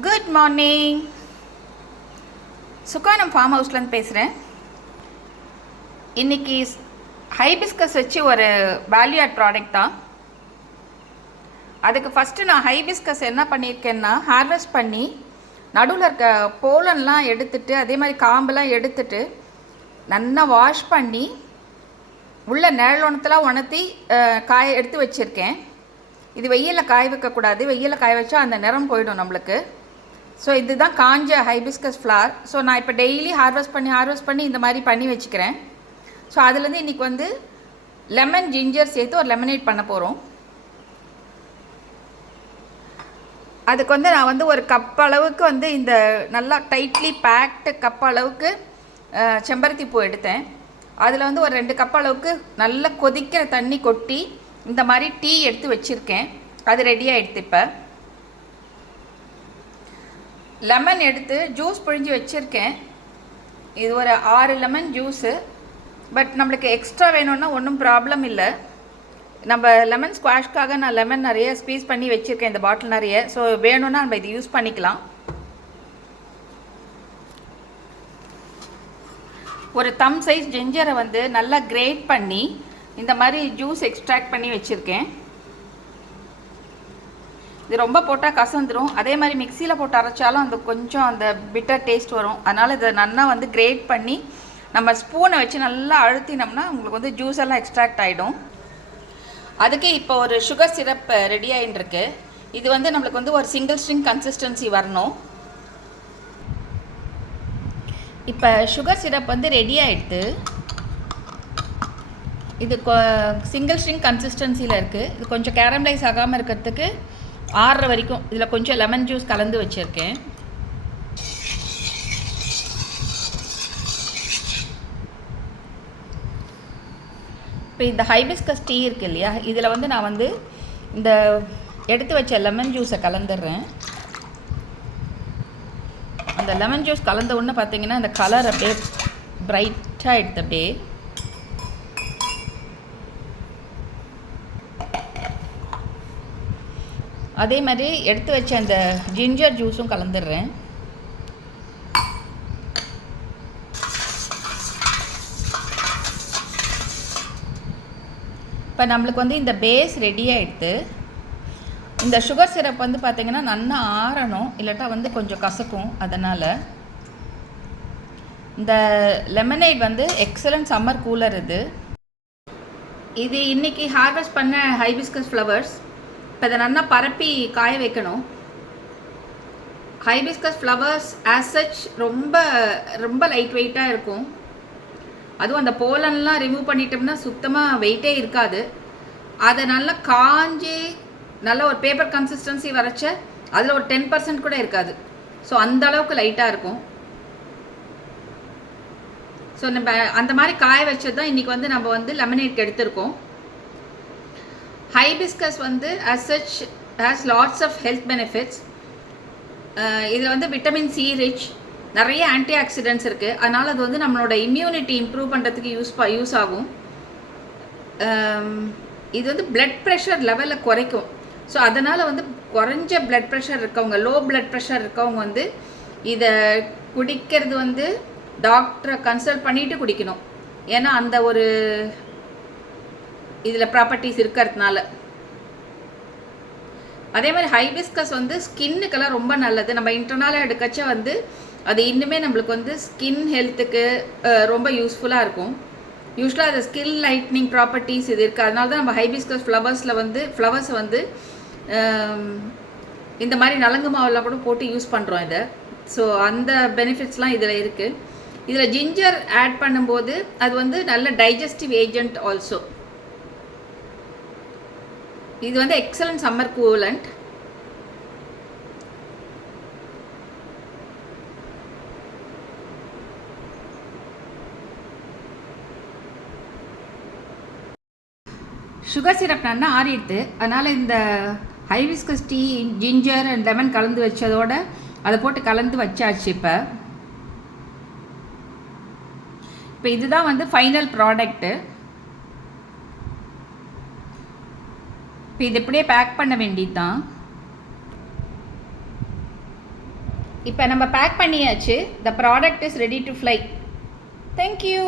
Good morning. Suganam farm ஹவுஸ்லேருந்து பேசுகிறேன். இன்றைக்கி ஹைபிஸ்கஸ் வச்சு ஒரு வேல்யூ ஆட் ப்ராடக்ட் தான். அதுக்கு ஃபஸ்ட்டு நான் ஹைபிஸ்கஸ் என்ன பண்ணியிருக்கேன்னா, ஹார்வெஸ்ட் பண்ணி நடுவில் இருக்க போலன்லாம் எடுத்துட்டு, அதே மாதிரி காம்பெல்லாம் எடுத்துட்டு நல்லா வாஷ் பண்ணி உள்ள நிழலோணத்தெலாம் உணர்த்தி காய எடுத்து வச்சுருக்கேன். இது வெயிலில் காய வைக்கக்கூடாது. வெயிலில் காய வச்சா அந்த நிறம் போயிடும் நம்மளுக்கு. ஸோ இதுதான் காஞ்ச ஹைபிஸ்கஸ் ஃப்ளார். ஸோ நான் இப்போ டெய்லி ஹார்வெஸ்ட் பண்ணி இந்த மாதிரி பண்ணி வச்சுக்கிறேன். ஸோ அதுலேருந்து இன்றைக்கி வந்து லெமன் ஜிஞ்சர் சேர்த்து ஒரு லெமனேட் பண்ண போகிறோம். அதுக்கு வந்து நான் வந்து ஒரு கப் அளவுக்கு வந்து இந்த நல்லா டைட்லி பேக்டு கப் அளவுக்கு செம்பருத்தி பூ எடுத்தேன். அதில் வந்து ஒரு 2 கப் அளவுக்கு நல்லா கொதிக்கிற தண்ணி கொட்டி இந்த மாதிரி டீ எடுத்து வச்சுருக்கேன். அது ரெடியாக எடுத்து இப்போ லெமன் எடுத்து ஜூஸ் பிழிஞ்சு வச்சுருக்கேன். இது ஒரு 6 லெமன் ஜூஸு. பட் நம்மளுக்கு எக்ஸ்ட்ரா வேணும்னா ஒன்றும் ப்ராப்ளம் இல்லை. நம்ம லெமன் ஸ்குவாஷ்க்காக நான் லெமன் நிறைய ஸ்க்வீஸ் பண்ணி வச்சுருக்கேன், இந்த பாட்டில் நிறைய. ஸோ வேணும்னா நம்ம இது யூஸ் பண்ணிக்கலாம். ஒரு தம் சைஸ் ஜிஞ்சரை வந்து நல்லா கிரேட் பண்ணி இந்த மாதிரி ஜூஸ் எக்ஸ்ட்ராக்ட் பண்ணி வச்சுருக்கேன். இது ரொம்ப போட்டால் கசந்துடும். அதே மாதிரி மிக்சியில் போட்டு அரைச்சாலும் அந்த கொஞ்சம் அந்த பிட்டர் டேஸ்ட் வரும். அதனால் இதை நல்லா வந்து கிரேட் பண்ணி நம்ம ஸ்பூனை வச்சு நல்லா அழுத்தினோம்னா உங்களுக்கு வந்து ஜூஸ் எல்லாம் எக்ஸ்ட்ராக்ட் ஆகிடும். அதுக்கு இப்போ ஒரு சுகர் சிரப் ரெடி ஆகிட்டுருக்கு. இது வந்து நம்மளுக்கு வந்து ஒரு சிங்கிள் ஸ்ட்ரிங் கன்சிஸ்டன்சி வரணும். இப்போ சுகர் சிரப் வந்து ரெடி ஆகிடுது. இது சிங்கிள் ஸ்ட்ரிங் கன்சிஸ்டன்சியில் இருக்குது. இது கொஞ்சம் கேரமலைஸ் ஆகாமல் இருக்கிறதுக்கு ஆறுற வரைக்கும் இதில் கொஞ்சம் லெமன் ஜூஸ் கலந்து வச்சுருக்கேன். இப்போ இந்த ஹைபிஸ்கஸ் டீ இருக்குது இல்லையா, இதில் வந்து நான் வந்து இந்த எடுத்து வச்ச லெமன் ஜூஸை கலந்துடுறேன். அந்த லெமன் ஜூஸ் கலந்த உடனே பார்த்தீங்கன்னா அந்த கலர் அப்படியே பிரைட்டாக எடுத்து அப்படியே அதே மாதிரி எடுத்து வச்ச அந்த ஜிஞ்சர் ஜூஸும் கலந்துடுறேன். இப்போ நம்மளுக்கு வந்து இந்த பேஸ் ரெடி ஆகிடுது. இந்த சுகர் சிரப் வந்து பார்த்திங்கன்னா நல்லா ஆறணும், இல்லாட்டா வந்து கொஞ்சம் கசக்கும். அதனால் இந்த லெமனேட் வந்து எக்ஸலண்ட் சம்மர் கூலர். இது இன்றைக்கி ஹார்வெஸ்ட் பண்ண ஹைபிஸ்கஸ் ஃப்ளவர்ஸ். இப்போ இதை நல்லா பரப்பி காய வைக்கணும். ஹைபிஸ்கஸ் ஃப்ளவர்ஸ் ஆஸ் சச் ரொம்ப ரொம்ப லைட் வெயிட்டாக இருக்கும். அதுவும் அந்த போலன்லாம் ரிமூவ் பண்ணிட்டோம்னா சுத்தமாக வெயிட்டே இருக்காது. அதை நல்லா காஞ்சி நல்ல ஒரு பேப்பர் கன்சிஸ்டன்சி வரைச்ச அதில் ஒரு 10% கூட இருக்காது. ஸோ அந்த அளவுக்கு லைட்டாக இருக்கும். ஸோ நம்ம அந்த மாதிரி காய வச்சது தான் இன்றைக்கி வந்து நம்ம வந்து லெமனேட் எடுத்திருக்கோம். ஹைபிஸ்கஸ் வந்து as such has lots of health benefits. இதில் வந்து விட்டமின் சி ரிச், நிறைய ஆன்டி ஆக்சிடென்ட்ஸ் இருக்குது. அதனால் அது வந்து நம்மளோட இம்யூனிட்டி இம்ப்ரூவ் பண்ணுறதுக்கு யூஸ் ஆகும். இது வந்து பிளட் ப்ரெஷர் லெவலில் குறைக்கும். ஸோ அதனால் வந்து குறைஞ்ச பிளட் ப்ரெஷர் இருக்கவங்க, லோ பிளட் ப்ரெஷர் இருக்கவங்க வந்து இதை குடிக்கிறது வந்து டாக்டரை கன்சல்ட் பண்ணிவிட்டு குடிக்கணும். ஏன்னா அந்த ஒரு இதில் ப்ராப்பர்ட்டிஸ் இருக்கிறதுனால. அதே மாதிரி ஹைபிஸ்கஸ் வந்து ஸ்கின்னுக்கெல்லாம் ரொம்ப நல்லது. நம்ம இன்டர்னலாக எடுக்கச்ச வந்து அது இன்னுமே நம்மளுக்கு வந்து ஸ்கின் ஹெல்த்துக்கு ரொம்ப யூஸ்ஃபுல்லாக இருக்கும். யூஸ்வலாக அது ஸ்கின் லைட்னிங் ப்ராப்பர்ட்டிஸ் இது இருக்குது. அதனால தான் நம்ம ஹைபிஸ்கஸ் ஃப்ளவர்ஸை வந்து இந்த மாதிரி நலங்கு மாவெல்லாம் கூட போட்டு யூஸ் பண்ணுறோம் இதை. ஸோ அந்த பெனிஃபிட்ஸ்லாம் இதில் இருக்குது. இதில் ஜிஞ்சர் ஆட் பண்ணும்போது அது வந்து நல்ல டைஜஸ்டிவ் ஏஜென்ட் ஆல்சோ. இது வந்து excellent summer coolant. Sugar syrup நல்லா ஆறிடுது. அதனால் இந்த hibiscus tea, ginger and lemon கலந்து வச்சதோட அதை போட்டு கலந்து வச்சாச்சு. இப்போ இதுதான் வந்து ஃபைனல் ப்ராடக்ட்டு. இப்போ இது இப்படியே பேக் பண்ண வேண்டியது தான். இப்போ நம்ம பேக் பண்ணியாச்சு. The product is ready to fly. Thank you.